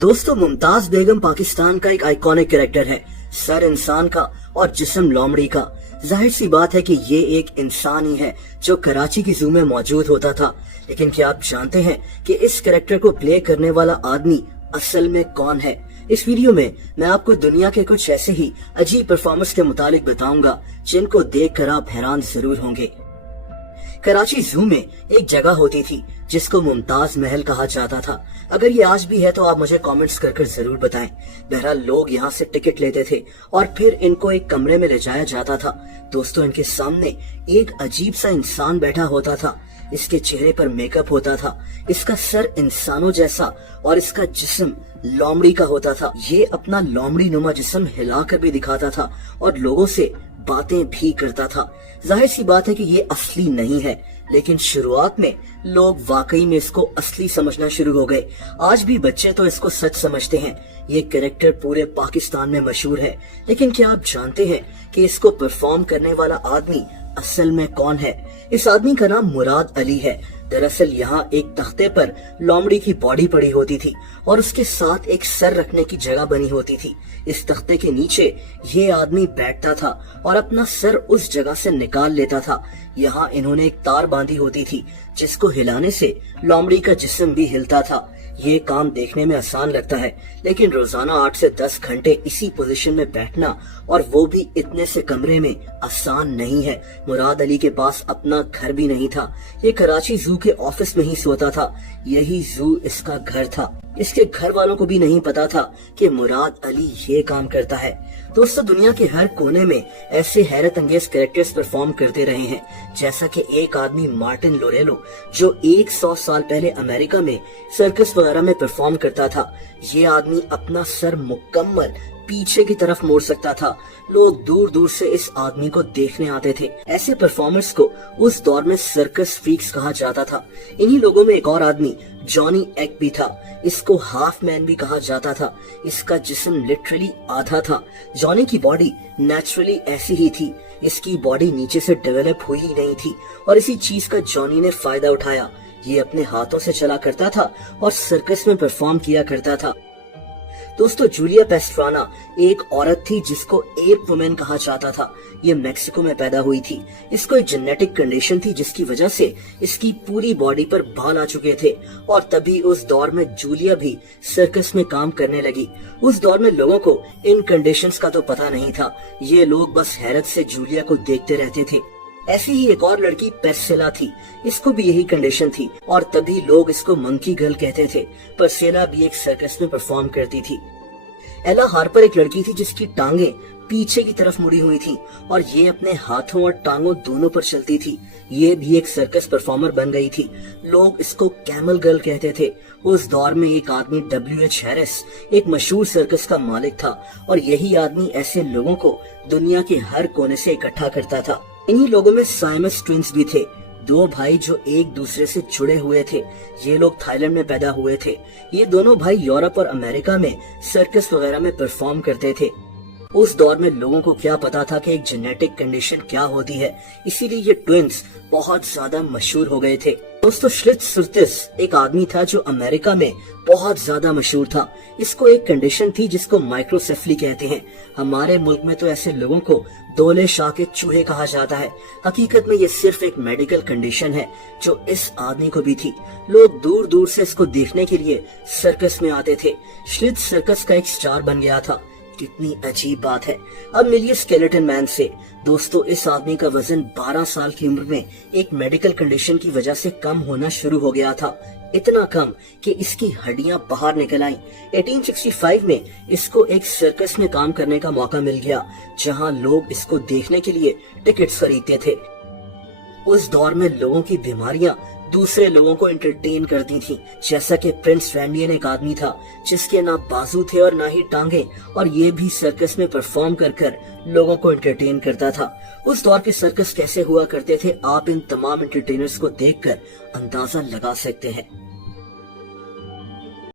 दोस्तों, मुमताज बेगम पाकिस्तान का एक आइकॉनिक कैरेक्टर है। सर इंसान का और जिस्म लोमड़ी का। जाहिर सी बात है कि ये एक इंसान ही है जो कराची की जू में मौजूद होता था। लेकिन क्या आप जानते हैं कि इस कैरेक्टर को प्ले करने वाला आदमी असल में कौन है? इस वीडियो में मैं आपको दुनिया के कुछ ऐसे ही अजीब परफॉर्मेंस के मुतालिक बताऊंगा जिनको देखकर आप हैरान जरूर होंगे। कराची जू में एक जगह होती थी जिसको मुमताज महल कहा जाता था। अगर ये आज भी है तो आप मुझे कमेंट्स कर जरूर बताएं। बहरहाल लोग यहाँ से टिकट लेते थे और फिर इनको एक कमरे में ले जाया जाता था। दोस्तों, इनके सामने एक अजीब सा इंसान बैठा होता था। इसके चेहरे पर मेकअप होता था, इसका सर इंसानों जैसा और इसका जिस्म लोमड़ी का होता था। ये अपना लोमड़ी नुमा जिस्म हिलाकर भी दिखाता था और लोगों से बातें भी करता था। जाहिर सी बात है कि ये असली नहीं है, लेकिन शुरुआत में लोग वाकई में इसको असली समझना शुरू हो गए। आज भी बच्चे तो इसको सच समझते हैं। ये कैरेक्टर पूरे पाकिस्तान में मशहूर है। लेकिन क्या आप जानते हैं कि इसको परफॉर्म करने वाला आदमी असल में कौन है? इस आदमी का नाम मुराद अली है। दरअसल यहाँ एक तख्ते पर लोमड़ी की बॉडी पड़ी होती थी और उसके साथ एक सर रखने की जगह बनी होती थी। इस तख्ते के नीचे ये आदमी बैठता था और अपना सर उस जगह से निकाल लेता था। यहाँ इन्होंने एक तार बांधी होती थी जिसको हिलाने से लोमड़ी का जिस्म भी हिलता था। ये काम देखने में आसान लगता है, लेकिन रोजाना 8 से 10 घंटे इसी पोजीशन में बैठना और वो भी इतने से कमरे में आसान नहीं है। मुराद अली के पास अपना घर भी नहीं था। ये कराची जू के ऑफिस में ही सोता था। यही जू इसका घर था। इसके घर वालों को भी नहीं पता था कि मुराद अली ये काम करता है। दोस्तों, दुनिया के हर कोने में ऐसे हैरत अंगेज कैरेक्टर्स परफॉर्म करते रहे हैं। जैसा कि एक आदमी मार्टिन लोरेलो जो 100 साल पहले अमेरिका में सर्कस वगैरह में परफॉर्म करता था। ये आदमी अपना सर मुकम्मल पीछे की तरफ मोड़ सकता था। लोग दूर दूर से इस आदमी को देखने आते थे। ऐसे परफॉर्मर्स को उस दौर में सर्कस फ्रीक्स कहा जाता था। इन्हीं लोगों में एक और आदमी जॉनी एग भी था। इसको हाफ मैन भी कहा जाता था। इसका जिस्म लिटरली आधा था। जॉनी की बॉडी नेचुरली ऐसी ही थी। इसकी बॉडी नीचे से डेवलप हुई ही नहीं थी और इसी चीज का जॉनी ने फायदा उठाया। ये अपने हाथों से चला करता था और सर्कस में परफॉर्म किया करता था। दोस्तों, जूलिया पेस्ट्राना एक औरत थी जिसको एप वुमेन कहा जाता था। ये मेक्सिको में पैदा हुई थी। इसको एक जेनेटिक कंडीशन थी जिसकी वजह से इसकी पूरी बॉडी पर बाल आ चुके थे और तभी उस दौर में जूलिया भी सर्कस में काम करने लगी। उस दौर में लोगों को इन कंडीशंस का तो पता नहीं था। ये लोग बस हैरत से जूलिया को देखते रहते थे। ऐसी ही एक और लड़की परसेला थी। इसको भी यही कंडीशन थी और तभी लोग इसको मंकी गर्ल कहते थे। परसेला भी एक सर्कस में परफॉर्म करती थी। एला हार्पर एक लड़की थी जिसकी टांगे पीछे की तरफ मुड़ी हुई थी और ये अपने हाथों और टांगों दोनों पर चलती थी। ये भी एक सर्कस परफॉर्मर बन गई थी। लोग इसको कैमल गर्ल कहते थे। उस दौर में एक आदमी W.H. हैरिस एक मशहूर सर्कस का मालिक था और यही आदमी ऐसे लोगों को दुनिया के हर कोने से इकट्ठा करता था। इन्हीं लोगों में साइमस ट्विंस भी थे, 2 भाई जो एक दूसरे से जुड़े हुए थे। ये लोग थाईलैंड में पैदा हुए थे। ये दोनों भाई यूरोप और अमेरिका में सर्कस वगैरह में परफॉर्म करते थे। उस दौर में लोगों को क्या पता था कि एक जेनेटिक कंडीशन क्या होती है, इसीलिए ये ट्विंस बहुत ज्यादा मशहूर हो गए थे। दोस्तों, श्लिट्सुर्तिस एक आदमी था जो अमेरिका में बहुत ज्यादा मशहूर था। इसको एक कंडीशन थी जिसको माइक्रोसेफली कहते हैं। हमारे मुल्क में तो ऐसे लोगों को दोले शाह के चूहे कहा जाता है। हकीकत में ये सिर्फ एक मेडिकल कंडीशन है जो इस आदमी को भी थी। लोग दूर दूर से इसको देखने के लिए सर्कस में आते थे। श्लिट्स सर्कस का एक स्टार बन गया था। कितनी अजीब बात है। अब मिलिए स्केलेटन मैन से। दोस्तों, इस आदमी का वजन 12 साल की उम्र में एक मेडिकल कंडीशन की वजह से कम होना शुरू हो गया था। इतना कम कि इसकी हड्डियां बाहर निकल आईं। 1865 में इसको एक सर्कस में काम करने का मौका मिल गया जहां लोग इसको देखने के लिए टिकट्स खरीदते थे। उस दौर में लोगों की बीमारियां दूसरे लोगों को एंटरटेन करती थी। जैसा कि प्रिंस रैंडियन एक आदमी था जिसके ना बाजू थे और ना ही टांगे, और ये भी सर्कस में परफॉर्म कर लोगों को एंटरटेन करता था। उस दौर के सर्कस कैसे हुआ करते थे, आप इन तमाम एंटरटेनर्स को देखकर अंदाजा लगा सकते हैं।